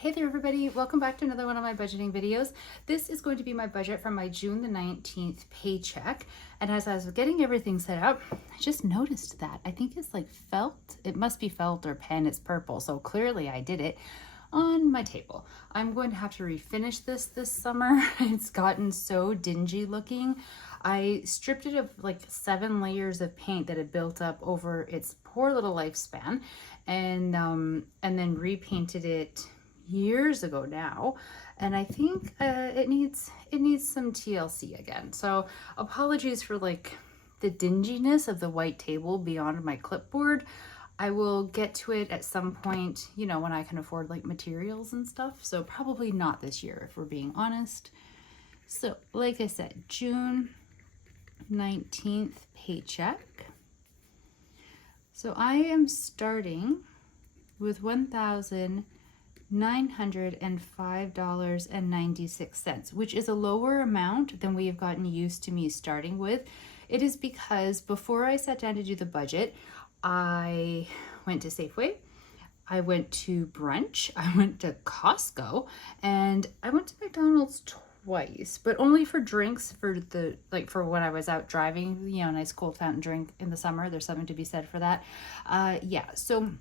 Hey there everybody, welcome back to another one of my budgeting videos. This is going to be my budget from my June the 19th paycheck. And as I was getting everything set up, I just noticed that. I think it's like felt. It must be felt or pen, it's purple. So clearly I did it on my table. I'm going to have to refinish this summer. It's gotten so dingy looking. I stripped it of like 7 layers of paint that had built up over its poor little lifespan and then repainted it years ago now, and I think it needs some TLC again. So apologies for like the dinginess of the white table beyond my clipboard. I will get to it at some point, you know, when I can afford like materials and stuff. So probably not this year if we're being honest. So like I said, June 19th paycheck. So I am starting with $1,905.96, which is a lower amount than we have gotten used to me starting with. It is because before I sat down to do the budget, I went to Safeway, I went to brunch, I went to Costco, and I went to McDonald's twice, but only for drinks, for when I was out driving, you know, nice cold fountain drink in the summer. There's something to be said for that. Yeah, so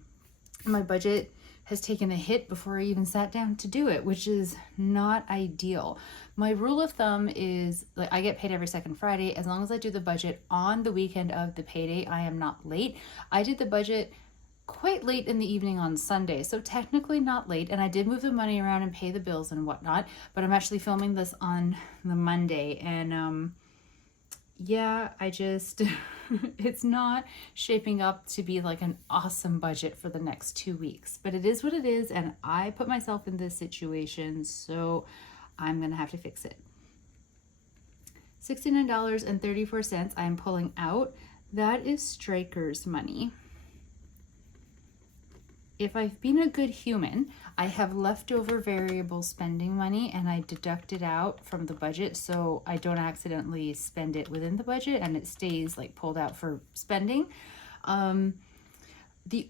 my budget has taken a hit before I even sat down to do it, which is not ideal. My rule of thumb is like I get paid every second Friday. As long as I do the budget on the weekend of the payday, I am not late. I did the budget quite late in the evening on Sunday, so technically not late, and I did move the money around and pay the bills and whatnot, but I'm actually filming this on the Monday, and yeah, I just, it's not shaping up to be like an awesome budget for the next 2 weeks, but it is what it is, and I put myself in this situation, so I'm gonna have to fix it. $69.34 I'm pulling out. That is Stryker's money. If I've been a good human, I have leftover variable spending money and I deduct it out from the budget so I don't accidentally spend it within the budget and it stays like pulled out for spending. The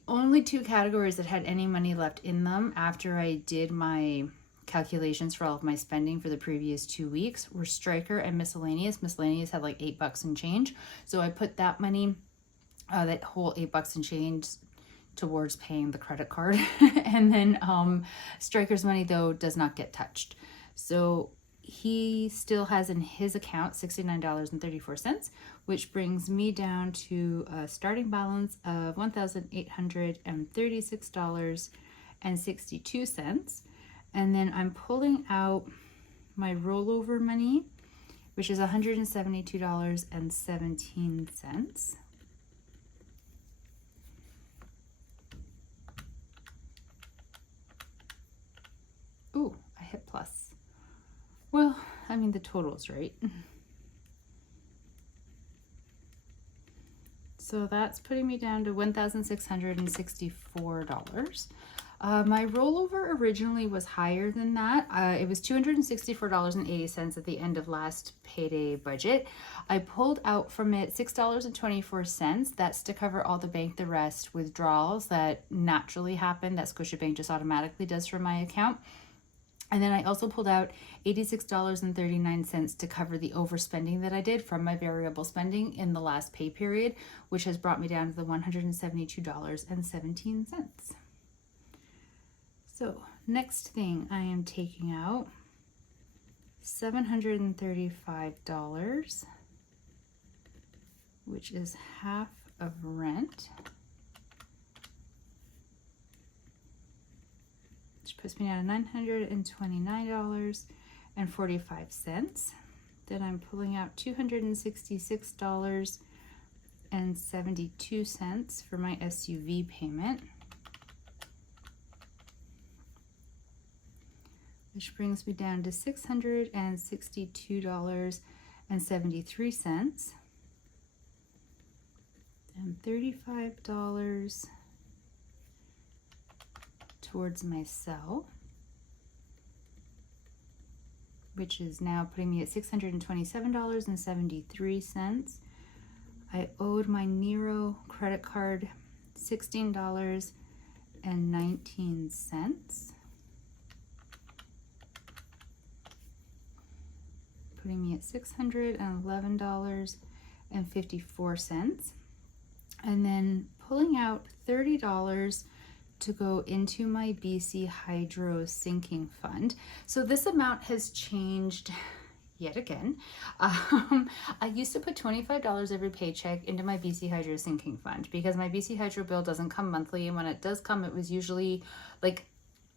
only 2 categories that had any money left in them after I did my calculations for all of my spending for the previous 2 weeks were Stryker and miscellaneous. Miscellaneous had like $8 and change. So I put that money, that whole $8 and change, towards paying the credit card. And then Stryker's money though does not get touched. So he still has in his account $69.34, which brings me down to a starting balance of $1,836.62. And then I'm pulling out my rollover money, which is $172.17. Ooh, I hit plus. Well, I mean, the total's right. So that's putting me down to $1,664. My rollover originally was higher than that. It was $264.80 at the end of last payday budget. I pulled out from it $6.24. That's to cover all the Bank the Rest withdrawals that naturally happen, that Scotiabank just automatically does from my account. And then I also pulled out $86.39 to cover the overspending that I did from my variable spending in the last pay period, which has brought me down to the $172.17. So next thing I am taking out $735, which is half of rent, which puts me down to $929.45. Then I'm pulling out $266.72 for my SUV payment, which brings me down to $662.73, and $35 towards my cell, which is now putting me at $627.73. I owed my Nero credit card $16.19. putting me at $611.54. And then pulling out $30 to go into my BC Hydro sinking fund. So this amount has changed yet again. I used to put $25 every paycheck into my BC Hydro sinking fund because my BC Hydro bill doesn't come monthly, and when it does come, it was usually like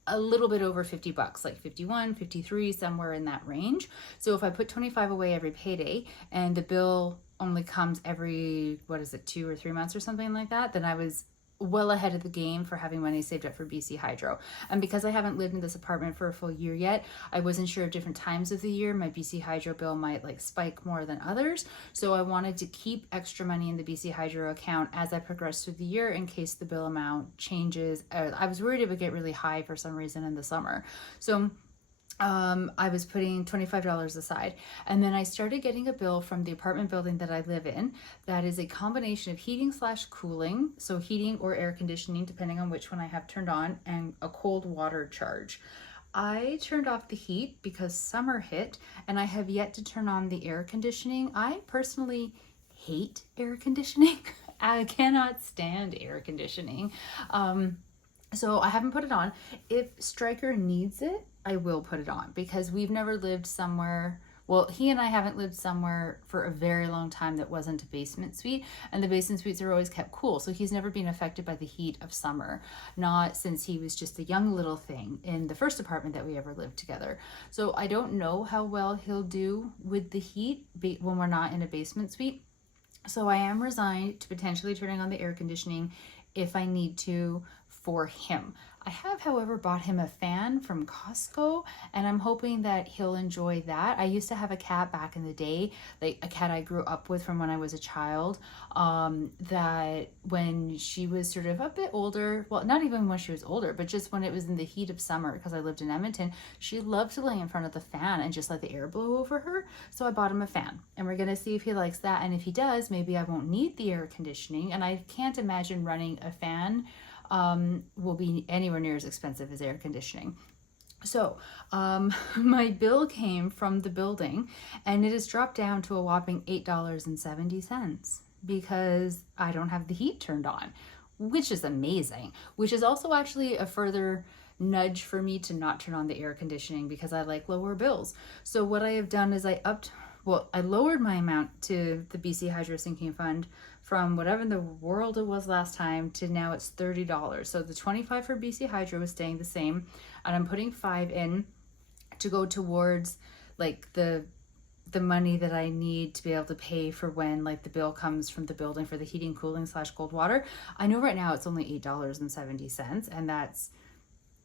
a little bit over 50 bucks, like 51, 53, somewhere in that range. So if I put 25 away every payday and the bill only comes every, 2 or 3 months or something like that, then I was well ahead of the game for having money saved up for BC Hydro. And because I haven't lived in this apartment for a full year yet, I wasn't sure of different times of the year my BC Hydro bill might like spike more than others. So I wanted to keep extra money in the BC Hydro account as I progress through the year in case the bill amount changes. I was worried it would get really high for some reason in the summer. So I was putting $25 aside, and then I started getting a bill from the apartment building that I live in that is a combination of heating / cooling, so heating or air conditioning depending on which one I have turned on, and a cold water charge. I turned off the heat because summer hit, and I have yet to turn on the air conditioning. I personally hate air conditioning. I cannot stand air conditioning. So I haven't put it on. If Stryker needs it, I will put it on because we've never lived somewhere, well, he and I haven't lived somewhere for a very long time that wasn't a basement suite, and the basement suites are always kept cool. So he's never been affected by the heat of summer, not since he was just a young little thing in the first apartment that we ever lived together. So I don't know how well he'll do with the heat when we're not in a basement suite. So I am resigned to potentially turning on the air conditioning if I need to for him. I have, however, bought him a fan from Costco, and I'm hoping that he'll enjoy that. I used to have a cat back in the day, like a cat I grew up with from when I was a child, that when she was sort of a bit older, well, not even when she was older, but just when it was in the heat of summer, because I lived in Edmonton, she loved to lay in front of the fan and just let the air blow over her. So I bought him a fan, and we're gonna see if he likes that. And if he does, maybe I won't need the air conditioning. And I can't imagine running a fan will be anywhere near as expensive as air conditioning. So my bill came from the building, and it has dropped down to a whopping $8.70 because I don't have the heat turned on, which is amazing, which is also actually a further nudge for me to not turn on the air conditioning because I like lower bills. So what I have done is I lowered my amount to the BC Hydro Sinking Fund from whatever in the world it was last time to now it's $30. So the 25 for BC Hydro is staying the same, and I'm putting 5 in to go towards like the money that I need to be able to pay for when like the bill comes from the building for the heating, cooling / cold water. I know right now it's only $8.70, and that's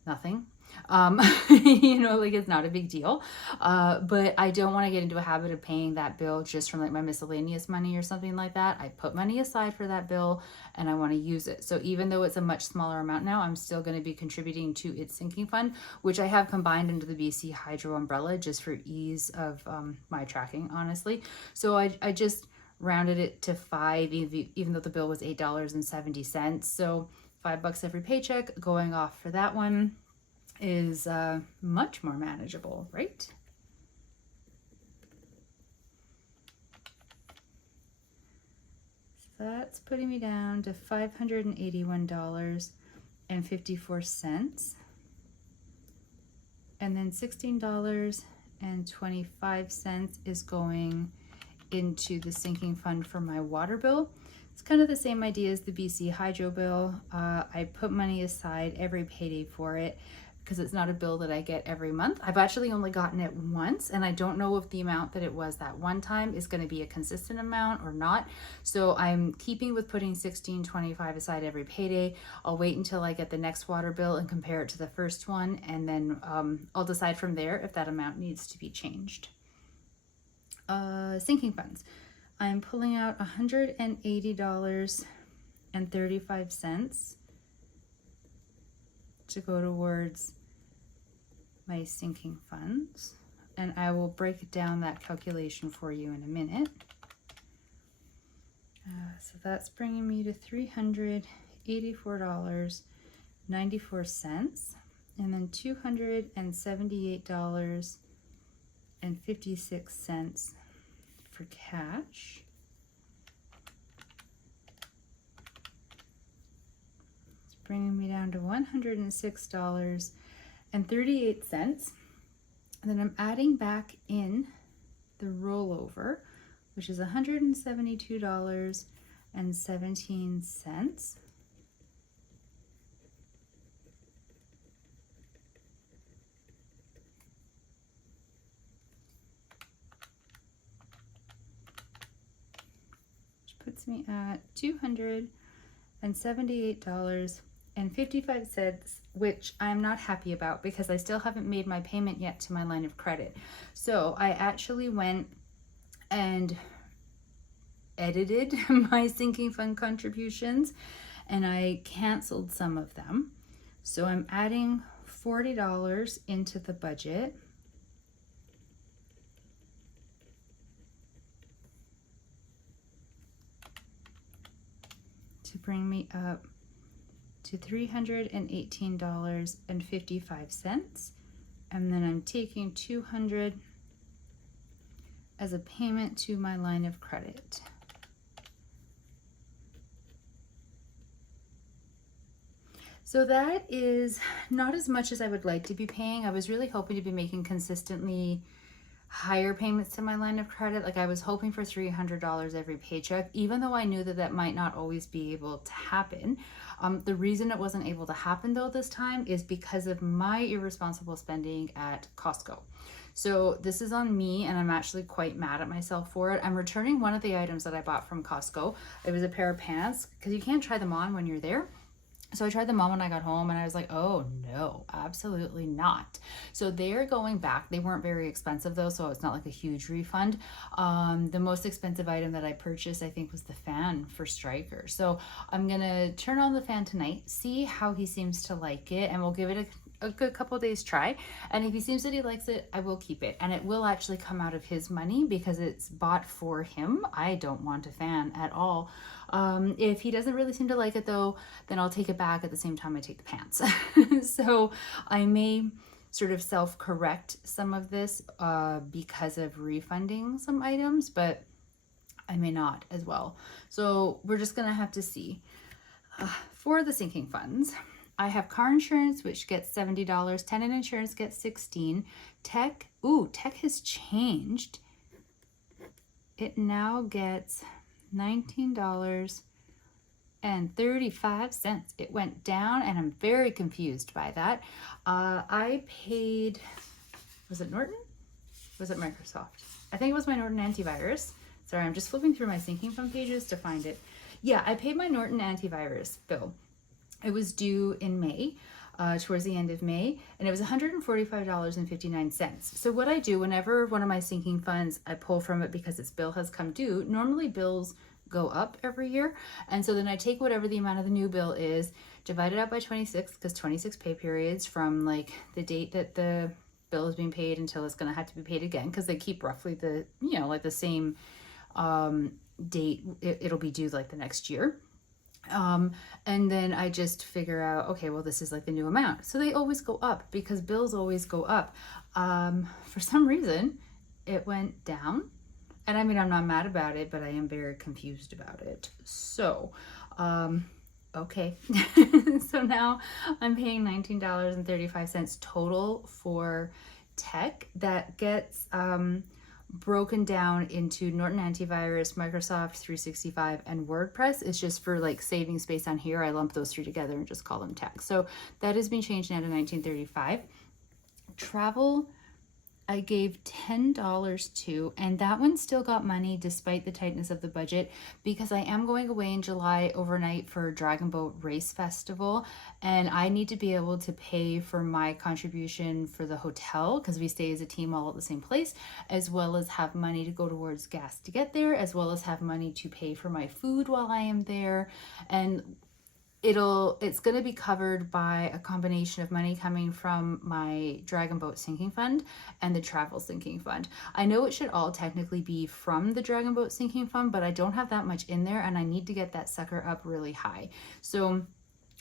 nothing. Like it's not a big deal. But I don't want to get into a habit of paying that bill just from like my miscellaneous money or something like that. I put money aside for that bill and I want to use it. So even though it's a much smaller amount now, I'm still going to be contributing to its sinking fund, which I have combined into the BC Hydro umbrella just for ease of my tracking, honestly. So I just rounded it to 5, even though the bill was $8.70. So $5 every paycheck going off for that one is much more manageable, right? So that's putting me down to $581.54, and then $16.25 is going into the sinking fund for my water bill. It's kind of the same idea as the BC Hydro bill. I put money aside every payday for it because it's not a bill that I get every month. I've actually only gotten it once, and I don't know if the amount that it was that one time is going to be a consistent amount or not. So I'm keeping with putting $16.25 aside every payday. I'll wait until I get the next water bill and compare it to the first one, and then I'll decide from there if that amount needs to be changed. Sinking funds. I'm pulling out $180.35 to go towards my sinking funds, and I will break down that calculation for you in a minute. So that's bringing me to $384.94, and then $278.80 and 56 cents for cash. It's bringing me down to $106.38. And then I'm adding back in the rollover, which is $172.17. Which puts me at $278.55, which I'm not happy about because I still haven't made my payment yet to my line of credit. So I actually went and edited my sinking fund contributions and I canceled some of them. So I'm adding $40 into the budget. To bring me up to $318.55. And then I'm taking $200 as a payment to my line of credit. So that is not as much as I would like to be paying. I was really hoping to be making consistently higher payments to my line of credit. Like I was hoping for $300 every paycheck, even though I knew that that might not always be able to happen. The reason it wasn't able to happen though this time is because of my irresponsible spending at Costco. So this is on me and I'm actually quite mad at myself for it. I'm returning one of the items that I bought from Costco. It was a pair of pants because you can't try them on when you're there. So I tried them on when I got home and I was like, oh no, absolutely not. So they're going back. They weren't very expensive though, so it's not like a huge refund. The most expensive item that I purchased, I think, was the fan for Stryker. So I'm gonna turn on the fan tonight, see how he seems to like it, and we'll give it a good couple days try. And if he seems that he likes it, I will keep it. And it will actually come out of his money because it's bought for him. I don't want a fan at all. If he doesn't really seem to like it though, then I'll take it back at the same time I take the pants. So I may sort of self-correct some of this because of refunding some items, but I may not as well. So we're just gonna have to see. For the sinking funds, I have car insurance, which gets $70. Tenant insurance gets $16. Tech has changed. It now gets $19.35. It went down and I'm very confused by that. I paid, was it Norton? Was it Microsoft? I think it was my Norton antivirus. Sorry, I'm just flipping through my sinking fund pages to find it. Yeah, I paid my Norton antivirus bill. It was due in May, towards the end of May, and it was $145.59. So what I do whenever one of my sinking funds, I pull from it because its bill has come due, normally bills go up every year. And so then I take whatever the amount of the new bill is, divide it out by 26, because 26 pay periods from like the date that the bill is being paid until it's going to have to be paid again, because they keep roughly the, you know, like the same date. It'll be due like the next year. And then I just figure out, okay, well, this is like the new amount. So they always go up because bills always go up. For some reason, it went down. And I mean, I'm not mad about it, but I am very confused about it. So, okay. So now I'm paying $19.35 total for tech. That gets, broken down into Norton Antivirus, Microsoft 365, and WordPress. It's just for like saving space on here. I lump those three together and just call them tech. So that has been changed now to $19.35. Travel, I gave $10 to, and that one still got money despite the tightness of the budget, because I am going away in July overnight for Dragon Boat Race Festival, and I need to be able to pay for my contribution for the hotel because we stay as a team all at the same place, as well as have money to go towards gas to get there, as well as have money to pay for my food while I am there. And it's going to be covered by a combination of money coming from my Dragon Boat sinking fund and the travel sinking fund. I know it should all technically be from the Dragon Boat sinking fund, but I don't have that much in there and I need to get that sucker up really high. So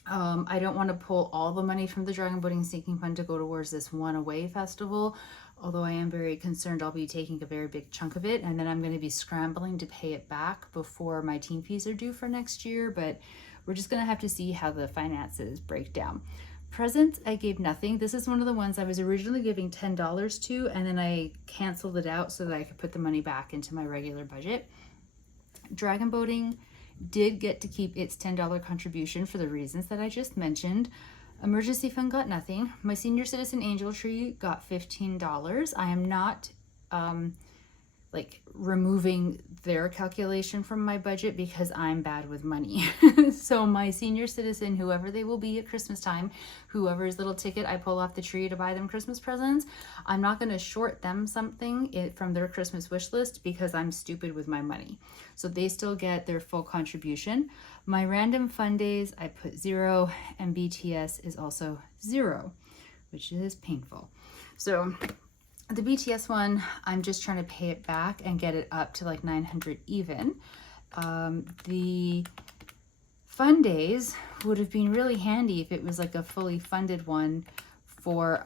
I don't want to pull all the money from the Dragon Boating Sinking Fund to go towards this One Away festival, although I am very concerned I'll be taking a very big chunk of it, and then I'm going to be scrambling to pay it back before my team fees are due for next year, but we're just going to have to see how the finances break down. Presents, I gave nothing. This is one of the ones I was originally giving $10 to, and then I canceled it out so that I could put the money back into my regular budget. Dragon Boating did get to keep its $10 contribution for the reasons that I just mentioned. Emergency Fund got nothing. My Senior Citizen Angel Tree got $15. I am not removing their calculation from my budget because I'm bad with money. So my senior citizen, whoever they will be at Christmas time, whoever's little ticket I pull off the tree to buy them Christmas presents, I'm not going to short them something from their Christmas wish list because I'm stupid with my money. So they still get their full contribution. My random fun days, I put 0, and BTS is also 0, which is painful. So the BTS one, I'm just trying to pay it back and get it up to like 900 even. The fun days would have been really handy if it was like a fully funded one for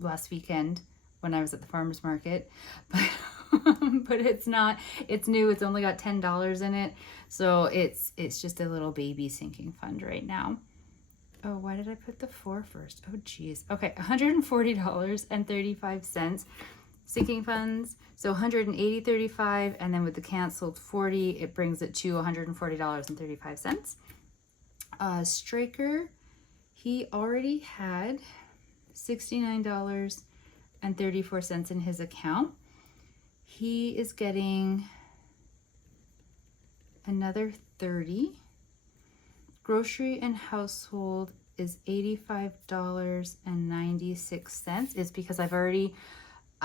last weekend when I was at the farmer's market, but it's not. It's new. It's only got $10 in it, so it's just a little baby sinking fund right now. Oh, why did I put the 4 first? Oh, geez. Okay, $140.35 sinking funds. So $180.35, and then with the canceled 40, it brings it to $140.35. Striker, he already had $69.34 in his account. He is getting another 30. Grocery and household is $85.96. It's because I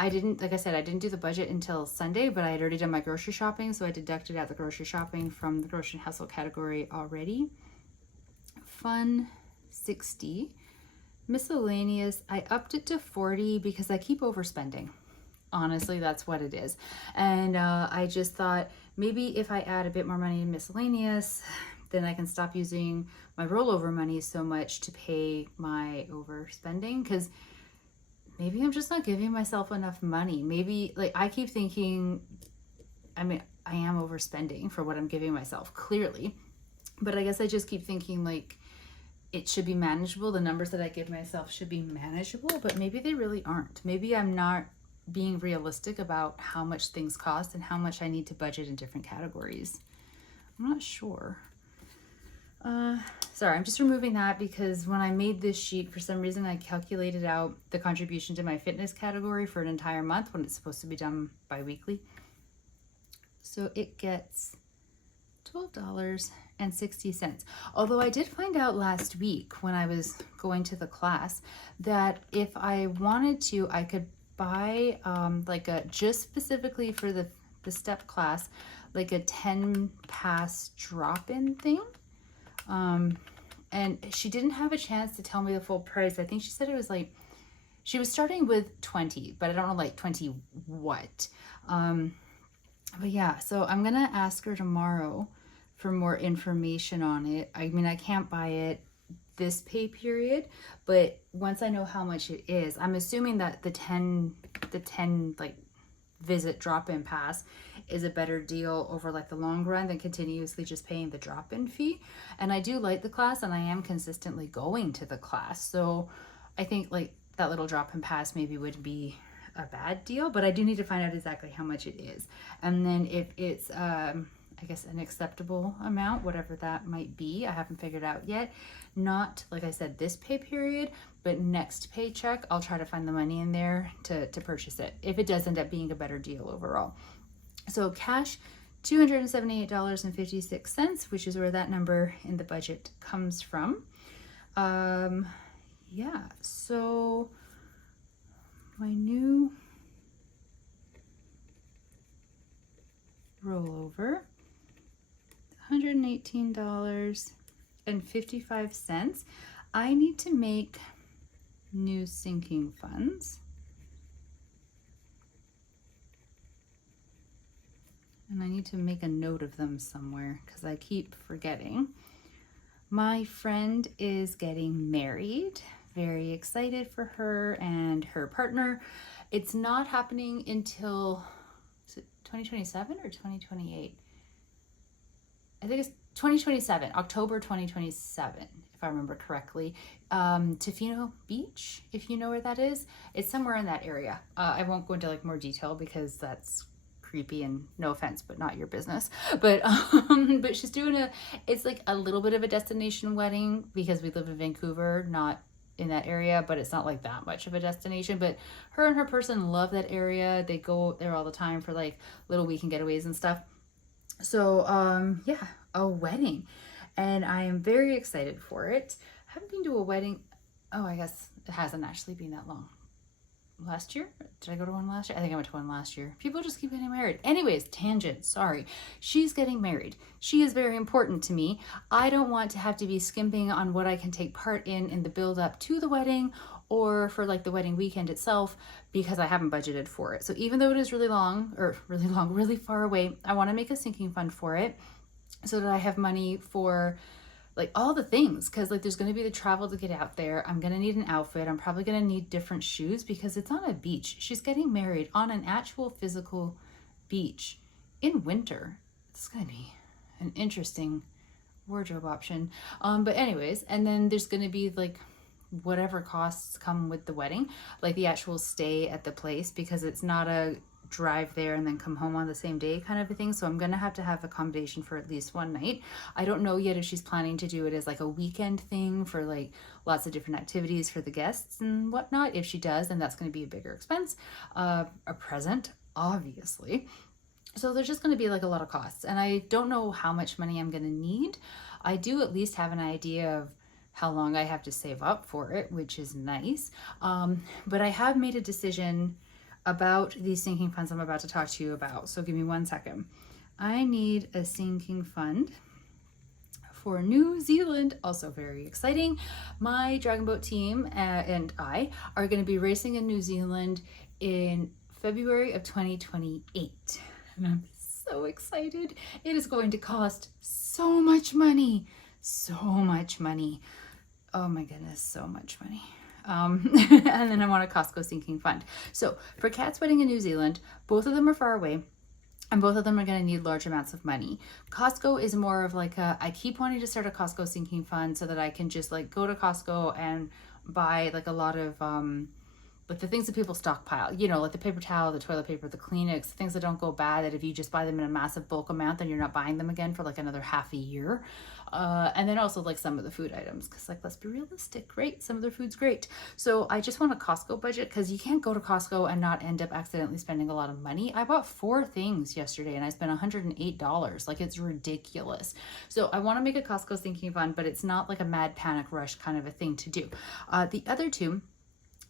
didn't do the budget until Sunday, but I had already done my grocery shopping, so I deducted out the grocery shopping from the grocery and household category already. Fun, 60. Miscellaneous, I upped it to 40 because I keep overspending. Honestly, that's what it is. And I just thought maybe if I add a bit more money in miscellaneous, then I can stop using my rollover money so much to pay my overspending, because maybe I'm just not giving myself enough money. Maybe, like, I keep thinking, I mean, I am overspending for what I'm giving myself, clearly, but I guess I just keep thinking, like, it should be manageable. The numbers that I give myself should be manageable, but maybe they really aren't. Maybe I'm not being realistic about how much things cost and how much I need to budget in different categories. I'm not sure. Sorry, I'm just removing that because when I made this sheet, for some reason I calculated out the contribution to my fitness category for an entire month when it's supposed to be done bi-weekly. So it gets $12.60. Although I did find out last week when I was going to the class that if I wanted to, I could buy just specifically for the step class, like a 10 pass drop-in thing. And she didn't have a chance to tell me the full price. I think she said it was like, she was starting with 20, but I don't know, like 20 what. But yeah, so I'm gonna ask her tomorrow for more information on it. I mean, I can't buy it this pay period, but once I know how much it is, I'm assuming that the 10 like visit drop-in pass is a better deal over like the long run than continuously just paying the drop-in fee. And I do like the class, and I am consistently going to the class, so I think like that little drop-in pass maybe would be a bad deal, but I do need to find out exactly how much it is, and then if it's I guess an acceptable amount, whatever that might be, I haven't figured out yet. Not, like I said, this pay period, but next paycheck, I'll try to find the money in there to purchase it, if it does end up being a better deal overall. So cash, $278.56, which is where that number in the budget comes from. Yeah, so my new rollover, $118.55. I need to make new sinking funds. and I need to make a note of them somewhere because I keep forgetting. My friend is getting married. Very excited for her and her partner. It's not happening until, is it 2027 or 2028? I think it's 2027, October 2027, if I remember correctly. Tofino Beach, if you know where that is. It's somewhere in that area. I won't go into like more detail because that's creepy and no offense, but not your business. But but she's doing it's like a little bit of a destination wedding because we live in Vancouver, not in that area, but it's not like that much of a destination. But her and her person love that area. They go there all the time for like little weekend getaways and stuff. So yeah, a wedding, and I am very excited for it. I haven't been to a wedding. Oh, I guess it hasn't actually been that long. Last year? Did I go to one last year? I think I went to one last year. People just keep getting married. Anyways, tangent, sorry. She's getting married. She is very important to me. I don't want to have to be skimping on what I can take part in the build up to the wedding or for like the wedding weekend itself because I haven't budgeted for it. So even though it is really far away, I want to make a sinking fund for it so that I have money for like all the things, because like there's going to be the travel to get out there. I'm going to need an outfit. I'm probably going to need different shoes because it's on a beach. She's getting married on an actual physical beach in winter. It's going to be an interesting wardrobe option. But anyways, and then there's going to be like whatever costs come with the wedding, like the actual stay at the place, because it's not a drive there and then come home on the same day kind of a thing. So I'm gonna have to have accommodation for at least one night. I don't know yet if she's planning to do it as like a weekend thing for like lots of different activities for the guests and whatnot. If she does, then that's going to be a bigger expense, a present obviously. So there's just going to be like a lot of costs, and I don't know how much money I'm going to need. I do at least have an idea of how long I have to save up for it, which is nice. But I have made a decision about these sinking funds I'm about to talk to you about. So give me 1 second. I need a sinking fund for New Zealand. Also very exciting. My Dragon Boat team and I are going to be racing in New Zealand in February of 2028. And I'm so excited. It is going to cost so much money. So much money. Oh my goodness, so much money. And then I want a Costco sinking fund. So for Kat's wedding in New Zealand, both of them are far away and both of them are going to need large amounts of money. Costco is more of like I keep wanting to start a Costco sinking fund so that I can just like go to Costco and buy like a lot of like the things that people stockpile, you know, like the paper towel, the toilet paper, the Kleenex, things that don't go bad, that if you just buy them in a massive bulk amount, then you're not buying them again for like another half a year. And then also like some of the food items, because like, let's be realistic, right? Some of their food's great. So I just want a Costco budget, because you can't go to Costco and not end up accidentally spending a lot of money. I bought 4 things yesterday and I spent $108. Like, it's ridiculous. So I want to make a Costco sinking fund, but it's not like a mad panic rush kind of a thing to do. The other two,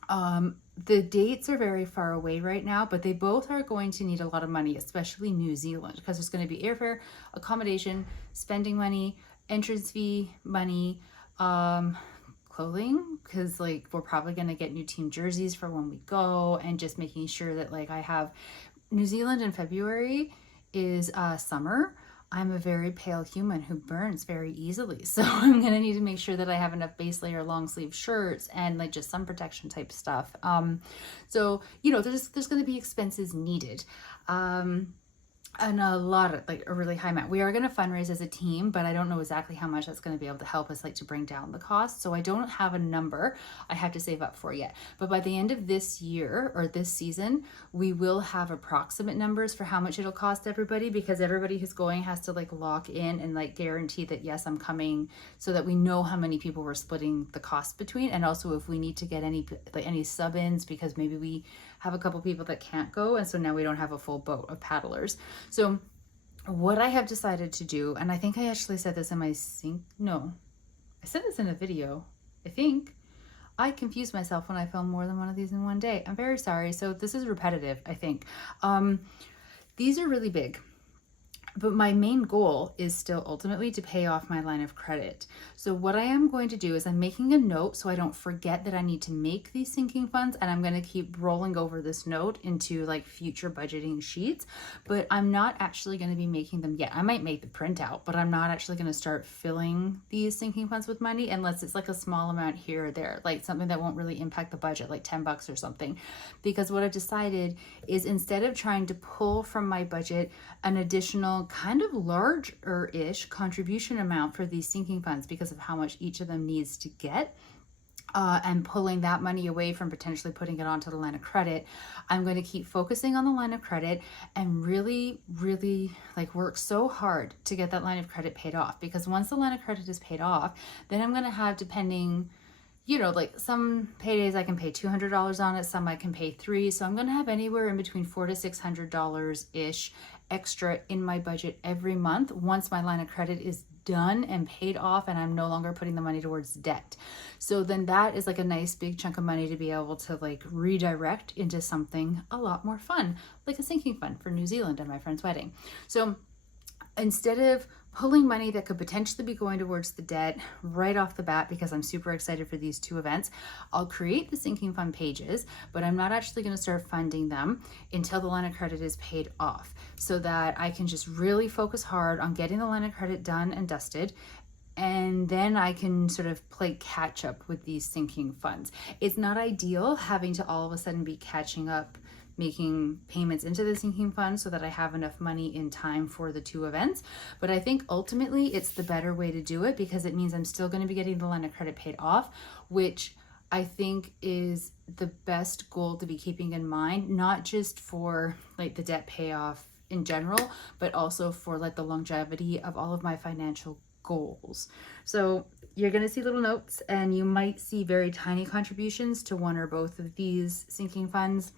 the dates are very far away right now, but they both are going to need a lot of money, especially New Zealand, because there's going to be airfare, accommodation, spending money, entrance fee, money, clothing, because like we're probably going to get new team jerseys for when we go, and just making sure that like I have New Zealand in February is summer. I'm a very pale human who burns very easily. So I'm going to need to make sure that I have enough base layer long sleeve shirts and like just sun protection type stuff. So, you know, there's going to be expenses needed. And a lot of like a really high amount. We are going to fundraise as a team, but I don't know exactly how much that's going to be able to help us like to bring down the cost. So I don't have a number I have to save up for yet. But by the end of this year or this season, we will have approximate numbers for how much it'll cost everybody, because everybody who's going has to like lock in and like guarantee that yes, I'm coming, so that we know how many people we're splitting the cost between. And also if we need to get any sub-ins, because maybe we have a couple people that can't go, and so now we don't have a full boat of paddlers. So what I have decided to do, and I think I actually said this in my I said this in a video, I think. I confuse myself when I film more than one of these in one day. I'm very sorry. So this is repetitive, I think. These are really big. But my main goal is still ultimately to pay off my line of credit. So what I am going to do is I'm making a note so I don't forget that I need to make these sinking funds, and I'm going to keep rolling over this note into like future budgeting sheets, but I'm not actually going to be making them yet. I might make the printout, but I'm not actually going to start filling these sinking funds with money unless it's like a small amount here or there, like something that won't really impact the budget, like $10 or something. Because what I've decided is, instead of trying to pull from my budget an additional kind of larger-ish contribution amount for these sinking funds because of how much each of them needs to get, and pulling that money away from potentially putting it onto the line of credit, I'm going to keep focusing on the line of credit and really, really like work so hard to get that line of credit paid off. Because once the line of credit is paid off, then I'm going to have, depending, you know, like some paydays I can pay $200 on it, some I can pay $300. So I'm going to have anywhere in between $400 to $600-ish extra in my budget every month once my line of credit is done and paid off and I'm no longer putting the money towards debt. So then that is like a nice big chunk of money to be able to like redirect into something a lot more fun, like a sinking fund for New Zealand and my friend's wedding. So instead of pulling money that could potentially be going towards the debt right off the bat, because I'm super excited for these two events, I'll create the sinking fund pages, but I'm not actually going to start funding them until the line of credit is paid off, so that I can just really focus hard on getting the line of credit done and dusted. And then I can sort of play catch up with these sinking funds. It's not ideal having to all of a sudden be catching up, making payments into the sinking fund so that I have enough money in time for the two events. But I think ultimately it's the better way to do it, because it means I'm still going to be getting the line of credit paid off, which I think is the best goal to be keeping in mind, not just for like the debt payoff in general, but also for like the longevity of all of my financial goals. So you're going to see little notes, and you might see very tiny contributions to one or both of these sinking funds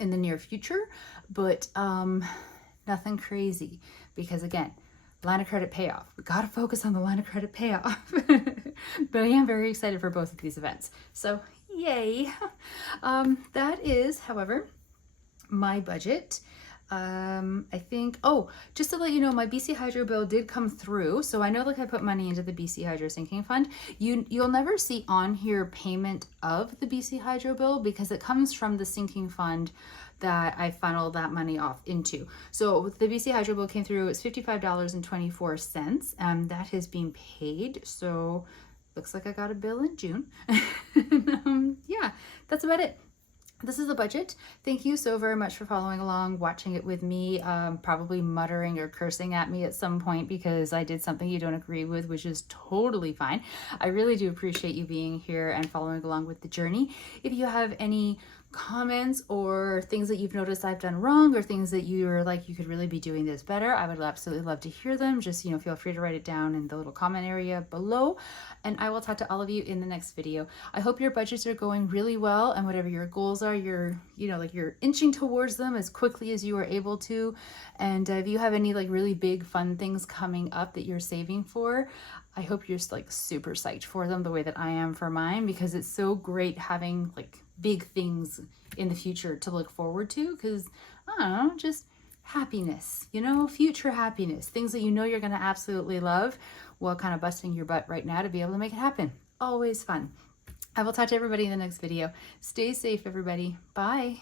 in the near future, but nothing crazy, because again, line of credit payoff, we got to focus on the line of credit payoff. But I am very excited for both of these events, so yay. That is, however, my budget. I think, oh, just to let you know, my BC Hydro bill did come through. So I know, like, I put money into the BC Hydro sinking fund. You'll never see on here payment of the BC Hydro bill, because it comes from the sinking fund that I funneled that money off into. So the BC Hydro bill came through. It's $55.24. That has been paid. So looks like I got a bill in June. Yeah, that's about it. This is the budget. Thank you so very much for following along, watching it with me, probably muttering or cursing at me at some point because I did something you don't agree with, which is totally fine. I really do appreciate you being here and following along with the journey. If you have any comments or things that you've noticed I've done wrong, or things that you're like, you could really be doing this better, I would absolutely love to hear them. Just, feel free to write it down in the little comment area below, and I will talk to all of you in the next video. I hope your budgets are going really well, and whatever your goals are, you're inching towards them as quickly as you are able to. And if you have any like really big fun things coming up that you're saving for, I hope you're like super psyched for them the way that I am for mine, because it's so great having like big things in the future to look forward to, because I don't know, just happiness, future happiness, things that you're going to absolutely love, while kind of busting your butt right now to be able to make it happen. Always fun. I will talk to everybody in the next video. Stay safe, everybody. Bye.